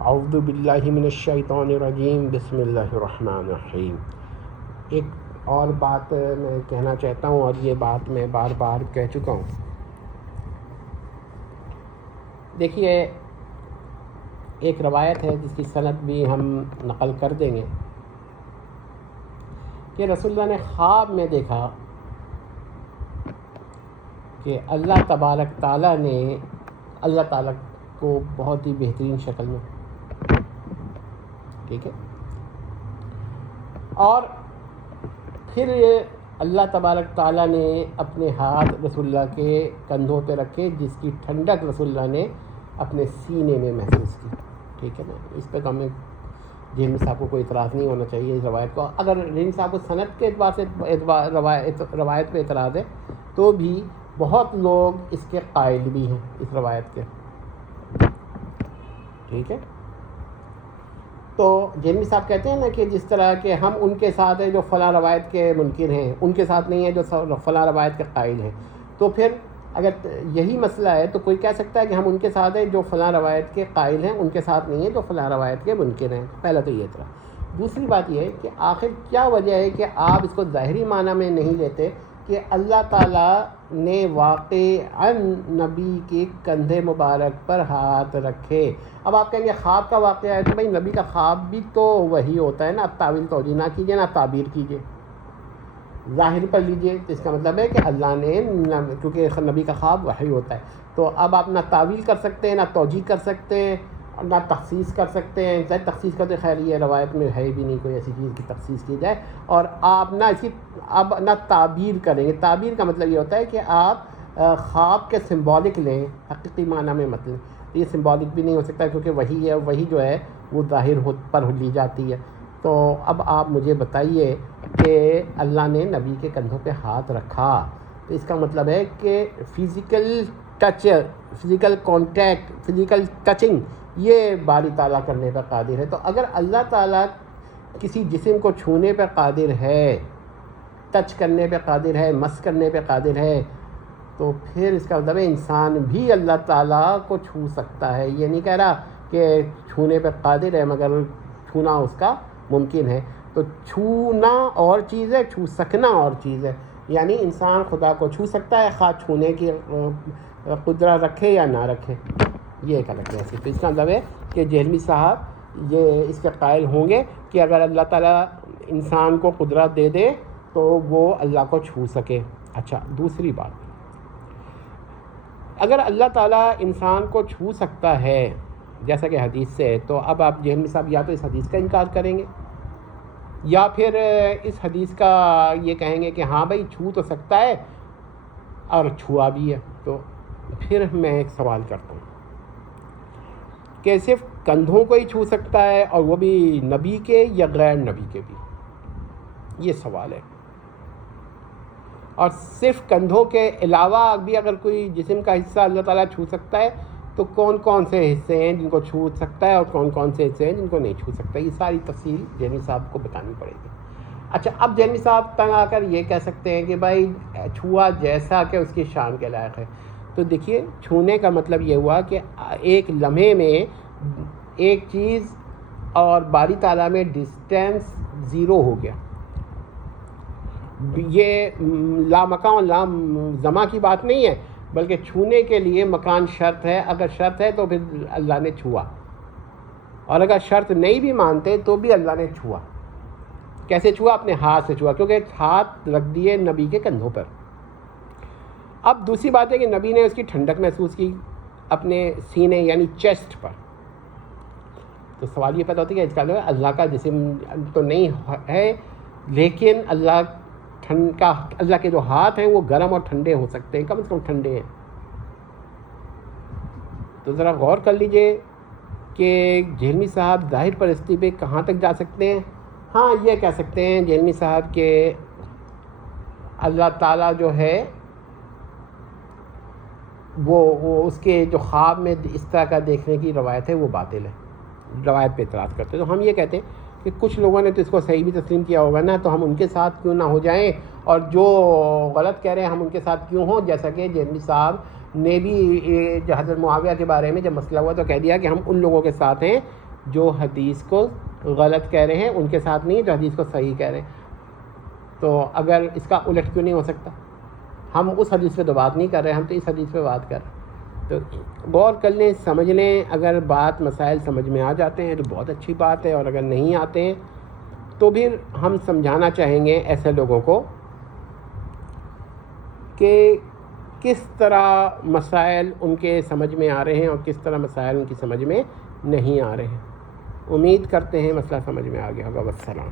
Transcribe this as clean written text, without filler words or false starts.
اعوذ باللہ من الشیطان الرجیم، بسم اللہ الرحمن الرحیم۔ ایک اور بات میں کہنا چاہتا ہوں، اور یہ بات میں بار بار کہہ چکا ہوں۔ دیکھیے، ایک روایت ہے جس کی سند بھی ہم نقل کر دیں گے کہ رسول اللہ نے خواب میں دیکھا کہ اللہ تبارک تعالیٰ نے اللہ تعالیٰ کو بہت ہی بہترین شکل میں، ٹھیک ہے، اور پھر اللہ تبارک تعالیٰ نے اپنے ہاتھ رسول اللہ کے کندھوں پہ رکھے، جس کی ٹھنڈک رسول اللہ نے اپنے سینے میں محسوس کی، ٹھیک ہے نا۔ اس پہ تو ہمیں جیمی صاحب کو کوئی اعتراض نہیں ہونا چاہیے اس روایت کو۔ اگر جیمی صاحب کو سند کے اعتبار سے روایت پہ اعتراض ہے تو بھی بہت لوگ اس کے قائل بھی ہیں، اس روایت کے، ٹھیک ہے۔ تو جیمی صاحب کہتے ہیں نا کہ جس طرح کہ ہم ان کے ساتھ ہیں جو فلاں روایت کے منکر ہیں، ان کے ساتھ نہیں ہیں جو فلاں روایت کے قائل ہیں، تو پھر اگر یہی مسئلہ ہے تو کوئی کہہ سکتا ہے کہ ہم ان کے ساتھ ہیں جو فلاں روایت کے قائل ہیں، ان کے ساتھ نہیں ہیں جو فلاں روایت کے منکر ہیں۔ پہلا تو یہ طرح۔ دوسری بات یہ ہے کہ آخر کیا وجہ ہے کہ آپ اس کو ظاہری معنی میں نہیں لیتے کہ اللہ تعالیٰ نے واقعاً نبی کے کندھے مبارک پر ہاتھ رکھے۔ اب آپ کہیں گے خواب کا واقعہ ہے تو بھائی نبی کا خواب بھی تو وہی ہوتا ہے نا، اب تعویل توجیہ نہ کیجیے، نہ تعبیر کیجیے، ظاہر پر لیجیے۔ تو اس کا مطلب ہے کہ اللہ نے، کیونکہ نبی کا خواب وحی ہوتا ہے، تو اب آپ نہ تعویل کر سکتے ہیں، نہ توجیہ کر سکتے ہیں، نہ تخصیص کر سکتے ہیں۔ تخصیص کا تو خیر یہ روایت میں ہے بھی نہیں کوئی ایسی چیز کی تخصیص کی جائے، اور آپ نہ اس کی اب نہ تعبیر کریں گے۔ تعبیر کا مطلب یہ ہوتا ہے کہ آپ خواب کے سمبولک لیں، حقیقی معنی میں مت لیں۔ یہ سمبولک بھی نہیں ہو سکتا کیونکہ وہی ہے، وہی جو ہے وہ ظاہر پر لی جاتی ہے۔ تو اب آپ مجھے بتائیے کہ اللہ نے نبی کے کندھوں پہ ہاتھ رکھا، تو اس کا مطلب ہے کہ physical touch, physical contact, physical touching یہ باری تعالیٰ کرنے پہ قادر ہے۔ تو اگر اللہ تعالیٰ کسی جسم کو چھونے پہ قادر ہے، ٹچ کرنے پہ قادر ہے، مس کرنے پہ قادر ہے، تو پھر اس کا مطلب ہے انسان بھی اللہ تعالیٰ کو چھو سکتا ہے۔ یہ نہیں کہہ رہا کہ چھونے پہ قادر ہے مگر چھونا اس کا ممکن ہے۔ تو چھونا اور چیز ہے، چھو سکنا اور چیز ہے۔ یعنی انسان خدا کو چھو سکتا ہے، خواہ چھونے کی قدرت رکھے یا نہ رکھے، یہ ایک الگ بحث ہے۔ تو اس کا مطلب ہے کہ جہلمی صاحب یہ اس کے قائل ہوں گے کہ اگر اللہ تعالیٰ انسان کو قدرت دے دے تو وہ اللہ کو چھو سکے۔ اچھا، دوسری بات، اگر اللہ تعالیٰ انسان کو چھو سکتا ہے جیسا کہ حدیث سے ہے، تو اب آپ جہلمی صاحب یا تو اس حدیث کا انکار کریں گے یا پھر اس حدیث کا یہ کہیں گے کہ ہاں بھائی چھو تو سکتا ہے اور چھوا بھی ہے۔ تو پھر میں ایک سوال کرتا ہوں کہ صرف کندھوں کو ہی چھو سکتا ہے اور وہ بھی نبی کے یا غیر نبی کے بھی؟ یہ سوال ہے۔ اور صرف کندھوں کے علاوہ بھی اگر کوئی جسم کا حصہ اللہ تعالیٰ چھو سکتا ہے تو کون کون سے حصے ہیں جن کو چھو سکتا ہے اور کون کون سے حصے ہیں جن کو نہیں چھو سکتا؟ یہ ساری تفصیل جہلمی صاحب کو بتانی پڑے گی۔ اچھا، اب جہلمی صاحب تنگ آ کر یہ کہہ سکتے ہیں کہ بھائی چھوا جیسا کہ اس کی شان کے لائق ہے۔ تو دیکھیے، چھونے کا مطلب یہ ہوا کہ ایک لمحے میں ایک چیز اور باری تعالیٰ میں ڈسٹینس زیرو ہو گیا۔ یہ لا مکان اور لا زماں کی بات نہیں ہے، بلکہ چھونے کے لیے مکان شرط ہے۔ اگر شرط ہے تو پھر اللہ نے چھوا، اور اگر شرط نہیں بھی مانتے تو بھی اللہ نے چھوا۔ کیسے چھوا؟ اپنے ہاتھ سے چھوا، کیونکہ ہاتھ رکھ دیے نبی کے کندھوں پر۔ اب دوسری بات ہے کہ نبی نے اس کی ٹھنڈک محسوس کی اپنے سینے یعنی چیسٹ پر۔ تو سوال یہ پیدا ہوتا ہے کہ اس کا اللہ کا جسم تو نہیں ہے، لیکن اللہ کے جو ہاتھ ہیں وہ گرم اور ٹھنڈے ہو سکتے ہیں، کم از کم ٹھنڈے ہیں۔ تو ذرا غور کر لیجئے کہ جہلمی صاحب ظاہر پرستی پہ کہاں تک جا سکتے ہیں۔ ہاں، یہ کہہ سکتے ہیں جہلمی صاحب کہ اللہ تعالیٰ جو ہے وہ اس کے جو خواب میں اس طرح کا دیکھنے کی روایت ہے وہ باطل ہے، روایت پہ اعتراض کرتے ہیں۔ تو ہم یہ کہتے ہیں کہ کچھ لوگوں نے تو اس کو صحیح بھی تسلیم کیا ہوگا نا، تو ہم ان کے ساتھ کیوں نہ ہو جائیں، اور جو غلط کہہ رہے ہیں ہم ان کے ساتھ کیوں ہوں؟ جیسا کہ جہلمی صاحب نے بھی حضرت معاویہ کے بارے میں جب مسئلہ ہوا تو کہہ دیا کہ ہم ان لوگوں کے ساتھ ہیں جو حدیث کو غلط کہہ رہے ہیں ان کے ساتھ نہیں ہے جو حدیث کو صحیح کہہ رہے ہیں. تو اگر اس کا الٹ کیوں نہیں ہو سکتا؟ ہم اس حدیث پہ تو بات نہیں کر رہے، ہم تو اس حدیث پہ بات کر رہے ہیں. تو غور کر لیں، سمجھ لیں. اگر بات مسائل سمجھ میں آ جاتے ہیں تو بہت اچھی بات ہے، اور اگر نہیں آتے ہیں تو پھر ہم سمجھانا چاہیں گے ایسے لوگوں کو کہ کس طرح مسائل ان کے سمجھ میں آ رہے ہیں اور کس طرح مسائل ان کی سمجھ میں نہیں آ رہے ہیں. امید کرتے ہیں مسئلہ سمجھ میں آ گیا ہوگا. والسلام.